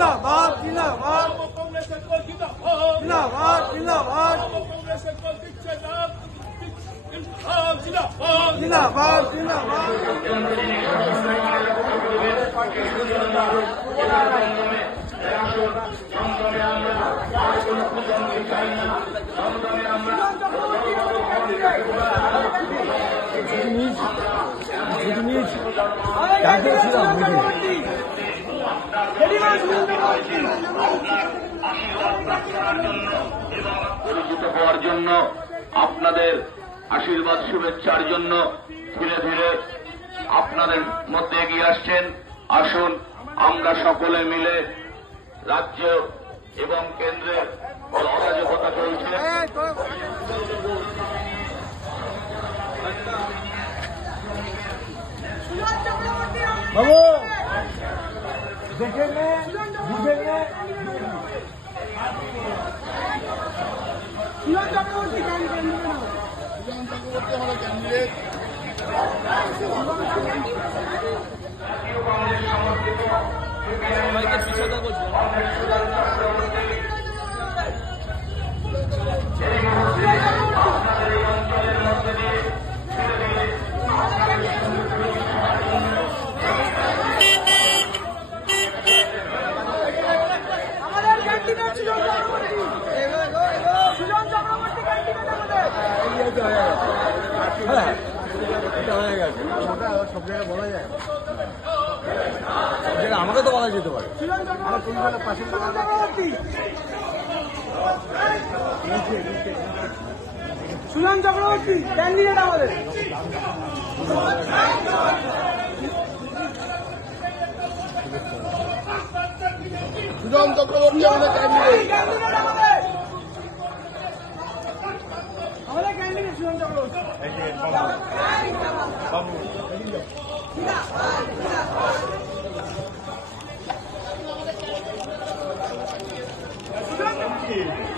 जिंदाबाद जिंदाबाद কংগ্রেসের কল জিন্দাবাদ जिंदाबाद जिंदाबाद কংগ্রেসের কল দিচ্ছে না জিন্দাবাদ जिंदाबाद जिंदाबाद পরিচিত হওয়ার জন্য আপনাদের আশীর্বাদ শুভেচ্ছার জন্য ধীরে ধীরে আপনাদের মধ্যে এগিয়ে আসছেন। আসুন আমরা সকলে মিলে রাজ্য এবং কেন্দ্রে অরাজকতা চলছে বাবু দেখে নে বুঝে নে চক্রবর্তী আমাদের ক্যান্ডিডেট সবাইকে সুস্বাগত করছি। আমাদের ক্যান্ডিডেট সুজন চক্রবর্তী ক্যান্ডিডেট আমাদের এটা হয়ে গেছে ওটা সব জায়গায় বলা যায় সব জায়গায় আমাকে তো বলা যেতে পারে সুজন চক্রবর্তী সুজন চক্রবর্তী ক্যান্ডিডেট আমাদের সুজন চক্রবর্তী আমাদের ক্যান্ডিডেট আমাদের ক্যান্ডিডেট সুজন চক্রবর্তী সুজন